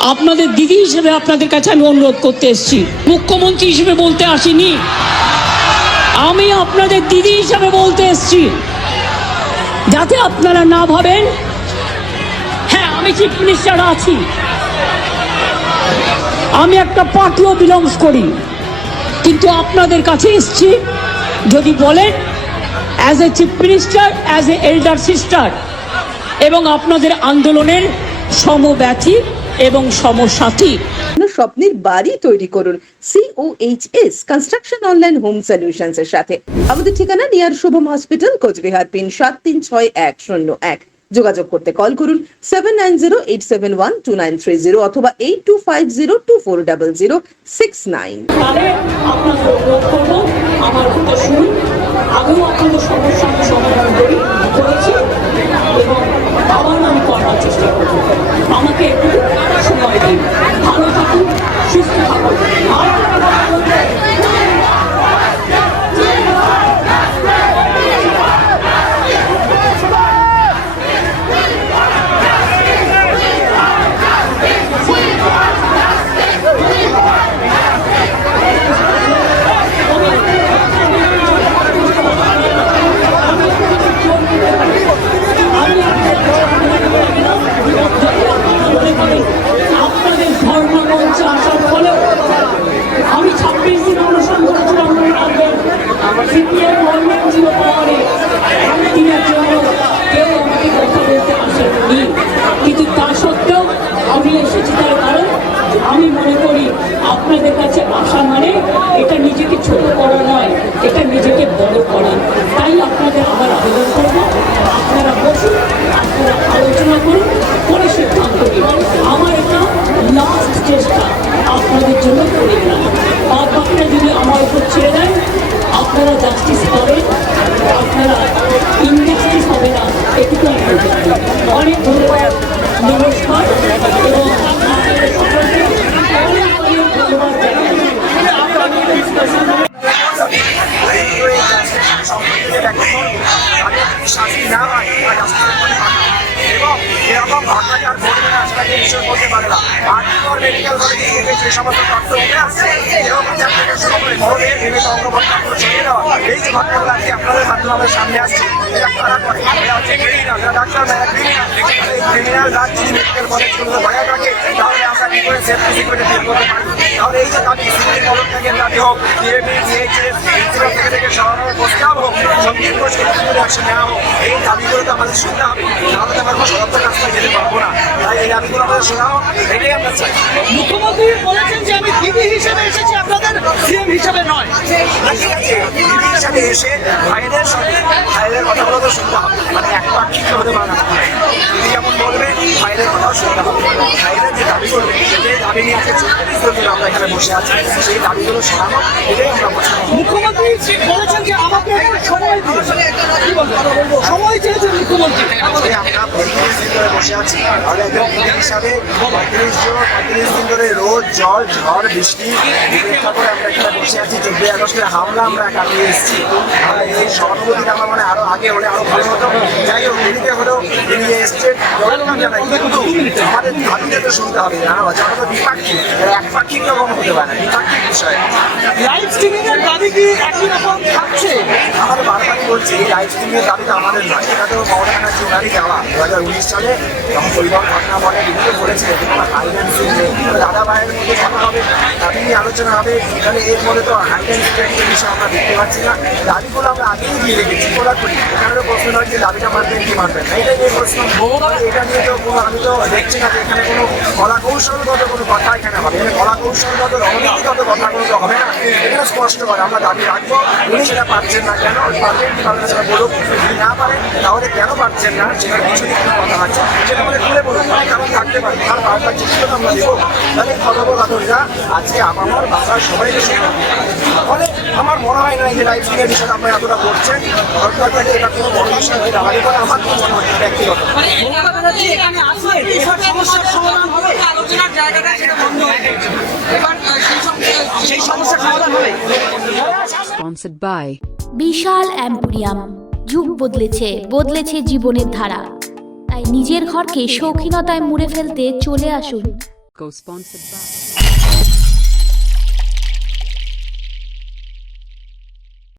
আপনাদের দিদি হিসেবে আপনাদের কাছে আমি অনুরোধ করতে এসেছি, মুখ্যমন্ত্রী হিসেবে বলতে আসিনি। আমি আপনাদের দিদি হিসেবে বলতে এসেছি, যাতে আপনারা না ভাবেন হ্যাঁ আমি চিফ মিনিস্টার আছি, আমি একটা পার্টিও বিলংস করি, কিন্তু আপনাদের কাছে এসেছি যদি বলেন as a chief minister, as a elder sister, এবং আপনাদের আন্দোলনের সমব্যথী এবং সমসাথী। স্বপ্নের বাড়ি তৈরি করুন COHS construction online home solutions এর সাথে। আমাদের ঠিকানা near Shubham hospital, Cooch Behar, pin 736101। যোগাযোগ করতে কল করুন 7908712930 অথবা 8250240069। আমার কথা শুনুন, আমিও আপনাদের সমস্যার সমাধান করেছি এবং আবার আমি করার চেষ্টা করব। আমাকে একটু সময় দিন, ভালো থাকুন, সুস্থ থাকুন। আপনাদের ধর্মমঞ্চে আসার ফলে আমি 26 দিন অনুসরণ করেছিলাম সিপিএম গভর্নমেন্ট ছিল পাওয়ারে, একদিনের জন্য কেউ আমাকে কথা বলতে আসেনি, কিন্তু তা সত্ত্বেও আমি এসেছি। তার কারণ আমি মনে করি আপনাদের কাছে আসা মানে এটা নিজেকে ছোট করা নয়, এটা নিজেকে বড় করা। তাই আপনাদের আবার আবেদন করব, আপনারা বসুন, আপনারা আলোচনা করুন, করে সিদ্ধান্ত নিন। আমার এটা লাস্ট চেষ্টা আপনাদের জন্য করে গেলাম। আর বাকিটা যদি আমার উপর ছেড়ে দেন, আপনারা জাস্টিস পাবেন, আপনারা ইনজাস্টিস হবে না, এটুকু আমি বলতে পারি। অনেক ধন্যবাদ, নমস্কার, এবং আপনাদের সকলকে অনেক অনেক ধন্যবাদ জানাই। এবং এরকম ঘটনাটার ঘটনা আজকে বিষয় করতে পারে না। আর্থিক মেডিকেল কলেজ থেকে যে সমস্ত তথ্য উঠে আসছে, এরকম থেকে শুরু করে মরদের বিভিন্ন অঙ্গপ্রত্যঙ্গ সরিয়ে দেওয়া, এই যে ঘটনাগুলো আজকে আপনাদের মাধ্যমে আমাদের সামনে আসছে, এটা কারা করে? এরা হচ্ছে ক্রিমিনাল, ডাক্তার না ক্রিমিনাল। রাজ যদি মেডিকেল কলেজগুলো ভয়া থাকে, তাহলে আমরা কি করে সেফটি সিকিউরিটি ফিল করতে পারি? তাহলে এই যে দাবি সিকিউরিটি কলম থেকে দাবি হোক, ডিএমই ডিএইচএস থেকে সরানোর প্রস্তাব হোক, সংকীর্ণ সেফটি অ্যাকশন নেওয়া হোক, এই দাবিগুলো তো আমাদের শুনতে হবে, তাহলে তো আমরা কোনো সদস্য রাস্তায় যেতে পারবো না। তাই এই দাবিগুলো আমাদের শোনা হোক, এটাই আমরা চাই। মুখ্যমন্ত্রী বলেছেন যে আমি দিদি হিসেবে এসেছি, আপনাদের সিএম হিসেবে নয়। ঠিক আছে, দিদি হিসাবে এসে ভাইদের সঙ্গে ভাইদের কথাগুলো তো শুনতে হবে, মানে একপাক্ষিক হতে পারে না। দিদি যেমন বলবে ভাইদের কথাও শুনতে হবে। ভাইদের যে দাবি করবে, সেই দাবি নিয়ে আজকে 44 দিন আমরা এখানে বসে আছি, সেই দাবিগুলো শোনানো, এটাই আমরা বলছি। মুখ্যমন্ত্রী বলেছেন যে আমাকে সময় দিন, সময় চেয়েছেন মুখ্যমন্ত্রী। আমরা 35 দিন ধরে বসে আছি, তাহলে একজন দিদি হিসাবে 35 দিন ধরে রোদ, জল, ঝড়, বৃষ্টি উপেক্ষা করে আমরা এখানে বসে আছি। 14 আগস্টের হামলা আমরা কাটিয়ে এসেছি। আমরা এই সহানুভূতিটা আমার মানে আরো আগে হলে আরো ভালো হতো। যাই হোক, দিদিতে হলেও তিনি এসছেন, ওয়েলকাম জানাই, কিন্তু আমাদের দাবিটা তো শুনতে হবে। আমরা তো দ্বিপাক্ষিক, একপাক্ষিক রকম হতে পারে না, দ্বিপাক্ষিক বিষয়। লাইভ স্ট্রিমিং এর দাবি কি একই রকম থাকছে? আমাদের বারবারই বলছি, এই লাইভ স্ট্রিমের দাবি তো আমাদের নয়, এটা তো মমতা ব্যানার্জি ওনারই দেওয়া। 2019 সালে যখন পরিবহন ঘটনা বলে বিভিন্ন বলেছিলেন, দাদা ভাইয়ের মধ্যে কথা হবে, দাবি নিয়ে আলোচনা হবে, এখানে এর মধ্যে তো আইডেন্টিটি বিষয় আমরা দেখতে পাচ্ছি না। দাবিগুলো আমরা আগেই দিয়ে রেখেছি, বলার করি এখানে প্রশ্ন নয় যে দাবিটা মানবেন কি মানবেন না, এটাই নিয়ে প্রশ্ন। এটা নিয়ে তো কোনো আমি তো দেখছি না যে এখানে কোনো কলা কৌশলগত কোনো কথা এখানে হবে, কলা কৌশলগত রণনীতিগত কথাগুলো তো হবে না। এখানে স্পষ্ট করে আমরা দাবি রাখবো, উনি সেটা পারছেন না, কেন পারবেন কি পারবেন সেটা বলুক, যদি না পারেন তাহলে কেন পারছেন না সেটার পিছনে কি কথা আছে সেটা আমাদের খুলে বলুন, কারণ থাকতে পারে তার বারবার চেষ্টা তো আমরা দেবো। তাহলে কথোপকথনটা আজকে আমার বাসার সবাইকে শুনতে ফলে আমার মনে হয় না যে লাইভ স্ট্রিমের বিষয়টা আপনারা এতটা করছেন, সরকারটাকে এটা কোনো বড় বিষয় হয়ে দাঁড়াবে বলে আমার তো মনে হয় ব্যক্তিগত। Sponsored by Vishal emporium. যুগ বদলেছে, বদলেছে জীবনের ধারা, তাই নিজের ঘরকে শৌখিনতায় মুড়ে ফেলতে চলে আসুন Co-sponsored by